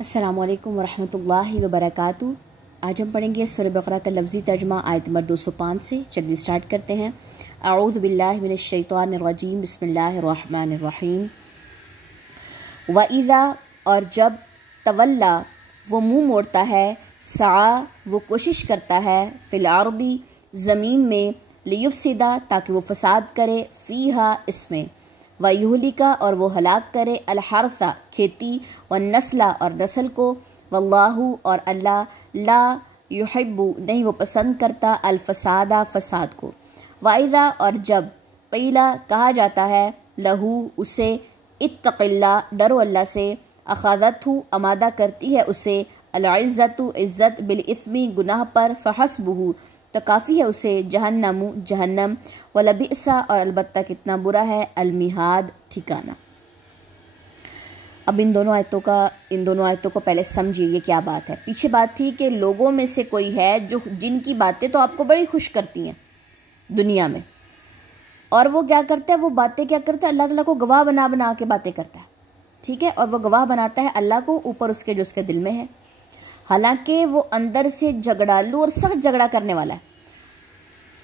السلام علیکم ورحمۃ اللہ وبرکاتہ۔ آج ہم پڑھیں گے سورہ بقرہ کا لفظی ترجمہ آیت نمبر 205 سے۔ چلیے سٹارٹ کرتے ہیں۔ اعوذ باللہ من الشیطان الرجیم، بسم اللہ الرحمن الرحیم۔ وَإِذَا، اور جب، تولا، وہ منہ موڑتا ہے، سعی، وہ کوشش کرتا ہے، فی الارض، زمین میں، لیفسد، تاکہ وہ فساد کرے، فیہا، اس میں، وَیُہْلِکَ، اور وہ ہلاک کرے، الحرث، کھیتی، والنسل، اور نسل کو، واللہ، اور اللہ، لا یحب، نہیں وہ پسند کرتا، الفساد، فساد کو۔ وَإِذَا، اور جب، قیلا، کہا جاتا ہے، لہو، اسے، اتق اللہ، ڈرو اللہ سے، اخذتہ، آمادہ کرتی ہے اسے، العزت، عزت، بالاثم، گناہ پر، فحسبہ، تو کافی ہے اسے، جہنم، جہنم، ولبئس، اور البتہ کتنا برا ہے، المہاد، ٹھکانہ۔ اب ان دونوں آیتوں کو پہلے سمجھیے یہ کیا بات ہے۔ پیچھے بات تھی کہ لوگوں میں سے کوئی ہے جن کی باتیں تو آپ کو بڑی خوش کرتی ہیں دنیا میں، اور وہ کیا کرتا ہے، وہ باتیں کیا کرتا ہے، اللہ کو گواہ بنا بنا کے باتیں کرتا ہے، ٹھیک ہے، اور وہ گواہ بناتا ہے اللہ کو، اوپر اس کے جو اس کے دل میں ہے، حالانکہ وہ اندر سے جھگڑالو اور سخت جھگڑا کرنے والا ہے۔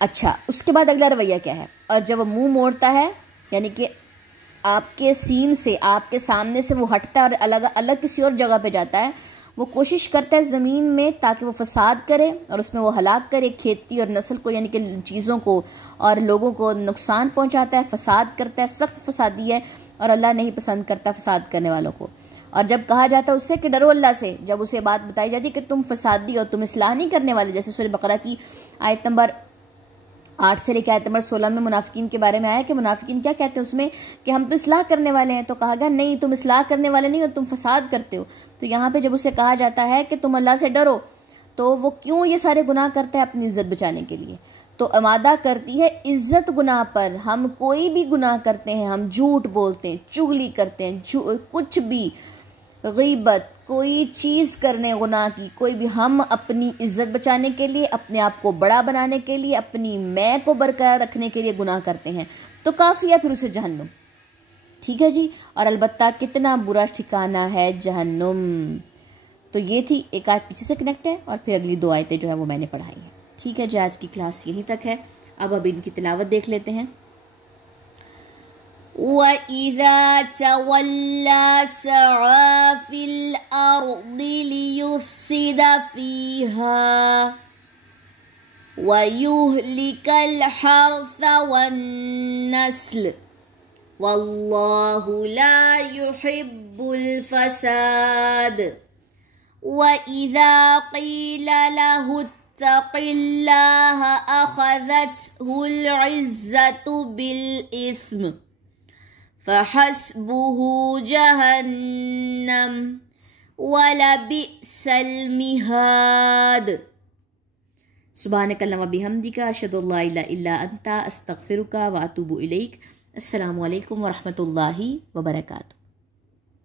اچھا، اس کے بعد اگلا رویہ کیا ہے، اور جب وہ منہ موڑتا ہے، یعنی کہ آپ کے سین سے، آپ کے سامنے سے وہ ہٹتا ہے اور الگ کسی اور جگہ پہ جاتا ہے، وہ کوشش کرتا ہے زمین میں تاکہ وہ فساد کرے اور اس میں وہ ہلاک کرے کھیتی اور نسل کو، یعنی کہ چیزوں کو اور لوگوں کو نقصان پہنچاتا ہے، فساد کرتا ہے، سخت فسادی ہے، اور اللہ نہیں پسند کرتا فساد کرنے والوں کو۔ اور جب کہا جاتا ہے اس سے کہ ڈرو اللہ سے، جب اسے بات بتائی جاتی ہے کہ تم فسادی اور تم اصلاح نہیں کرنے والے، جیسے سورہ بقرہ کی آیت نمبر 8 سے لے کے آیت نمبر 16 میں منافقین کے بارے میں آیا کہ منافقین کیا کہتے ہیں اس میں کہ ہم تو اصلاح کرنے والے ہیں، تو کہا گیا نہیں، تم اصلاح کرنے والے نہیں ہو، تم فساد کرتے ہو۔ تو یہاں پہ جب اسے کہا جاتا ہے کہ تم اللہ سے ڈرو، تو وہ کیوں یہ سارے گناہ کرتا ہے؟ اپنی عزت بچانے کے لیے، تو آمادہ کرتی ہے عزت گناہ پر۔ ہم کوئی بھی گناہ کرتے ہیں، ہم جھوٹ بولتے ہیں، چغلی کرتے ہیں، کچھ بھی، غیبت، کوئی چیز کرنے گناہ کی، کوئی بھی، ہم اپنی عزت بچانے کے لیے، اپنے آپ کو بڑا بنانے کے لیے، اپنی میں کو برقرار رکھنے کے لیے گناہ کرتے ہیں، تو کافی ہے پھر اسے جہنم، ٹھیک ہے جی، اور البتہ کتنا برا ٹھکانہ ہے جہنم۔ تو یہ تھی ایک آیت پیچھے سے کنیکٹ ہے، اور پھر اگلی 2 آیتیں جو ہے وہ میں نے پڑھائی ہیں، ٹھیک ہے جی۔ آج کی کلاس یہیں تک ہے، اب ان کی تلاوت دیکھ لیتے ہیں۔ وَإِذَا تَوَلَّى سَعَىٰ فِي الْأَرْضِ لِيُفْسِدَ فِيهَا وَيُهْلِكَ الْحَرْثَ وَالنَّسْلَ وَاللَّهُ لَا يُحِبُّ الْفَسَادَ وَإِذَا قِيلَ لَهُ اتَّقِ اللَّهَ أَخَذَتْهُ الْعِزَّةُ بِالْإِثْمِ فَحَسْبُهُ جَهَنَّمُ وَلَبِئْسَ الْمِهَادُ۔ سبحانک اللہم وبحمدک، اشہد ان لا الہ الا انت، استغفرک واتوب الیک۔ السلام علیکم ورحمۃ اللہ وبرکاتہ۔